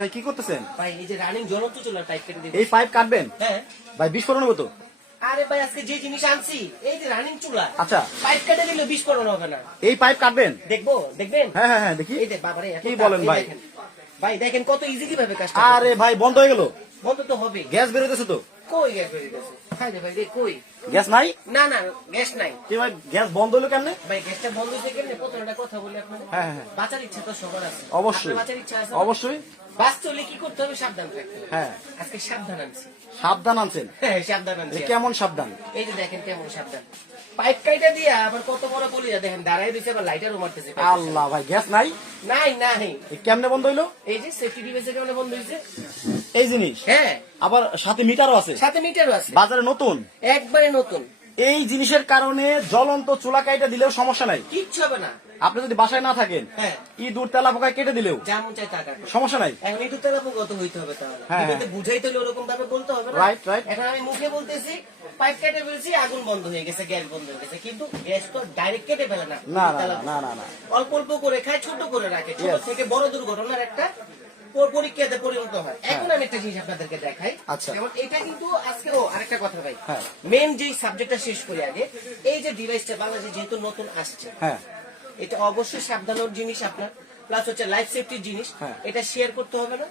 ভাই কি করতেছেন? ভাই এই যে রানিং জ্বলন্ত চুলার পাইপ কেটে দিবে। এই পাইপ কাটবেন? হ্যাঁ। ভাই বিস্ফোরণ হবে তো? আরে ভাই আজকে যে জিনিস আনছি এই যে রানিং চুলা আচ্ছা। পাইপ কেটে দিলে বিস্ফোরণ হবে না। এই পাইপ কাটবেন? দেখব দেখবেন? হ্যাঁ হ্যাঁ হ্যাঁ দেখি। এই দেখ বাবারে কি বলেন ভাই? দেখেন। ভাই দেখেন কত ইজিলি ভাবে কাজটা আরে ভাই বন্ধ হয়ে গেল? বন্ধ তো হবে গ্যাস বেরোতেছে তো? কই গ্যাস বেরিয়ে গেছে ভাই রে কই? গ্যাস নাই? না না গ্যাস নাই। কি ভাই গ্যাস বন্ধ হলো কেন ভাই গ্যাসটা বন্ধ হয়েছে কেমনে? প্রথমে একটা কথা বলি আপনাদের। হ্যাঁ, হ্যাঁ। বাঁচার ইচ্ছা তো সবার আছে। অবশ্যই। বাঁচার ইচ্ছা আছে অবশ্যই। বাঁচতে হলে কি করতে হবে? সাবধান থাকতে হ্যাঁ। আজকে সাবধান আনছি। সাবধান আনছেন? হ্যাঁ সাবধান এ আনছি কেমন সাবধান? এই যে দেখেন কেমন সাবধান। পাইপ কাইটা দিয়া আবার কত বড় বলি দেখেন দাঁড়াই দিচ্ছে আবার লাইটারও মারতেছে। আল্লাহ ভাই গ্যাস নাই? নাই নাই। কেমনে বন্ধ হইল? এই যে সেফটি ডিভাইসের কারণে বন্ধ হয়েছে? এই জিনিস? হ্যাঁ। আবার সাথে মিটারও আছে। সাথে মিটারও আছে। বাজারে নতুন? একবারে নতুন। এই জিনিসের কারণে জ্বলন্ত চুলা কাইটা দিলেও সমস্যা নাই। কিচ্ছু হবে না। আপনি যদি বাসায় না থাকেন হ্যাঁ। ই দূর তেলা পোকায় কেটে দিলেও যেমন চাই টাকা সমস্যা নাই। এখন এই দুটো কত হইতে হবে তাহলে। হ্যাঁ, ভিডিওতে বুঝাইতে হলে ওরকম ভাবে বলতে হবে না। Right, right. এখন আমি মুখে বলতেছি পাইপ কেটে ফেলছি আগুন বন্ধ হয়ে গেছে গ্যাস বন্ধ হয়ে গেছে। কিন্তু গ্যাস তো ডাইরেক্ট কেটে ফেলে না। না না না, না না না। অল্প অল্প করে খায় ছোট করে রাখে। ছোট থেকে বড় দুর্ঘটনার একটা পরীক্ষাতে পরিণত হয়। এখন আমি একটা জিনিস আপনাদেরকে দেখাই। আচ্ছা। যেমন এটা কিন্তু আজকে ও আরেকটা কথা ভাই হ্যাঁ। মেন যে সাবজেক্টটা শেষ করি আগে এই যে ডিভাইসটা বাংলাদেশে যেহেতু নতুন আসছে হ্যাঁ এটা অবশ্যই সাবধানের জিনিস আপনার প্লাস হচ্ছে লাইফ সেফটির জিনিস হ্যাঁ। এটা শেয়ার করতে হবে না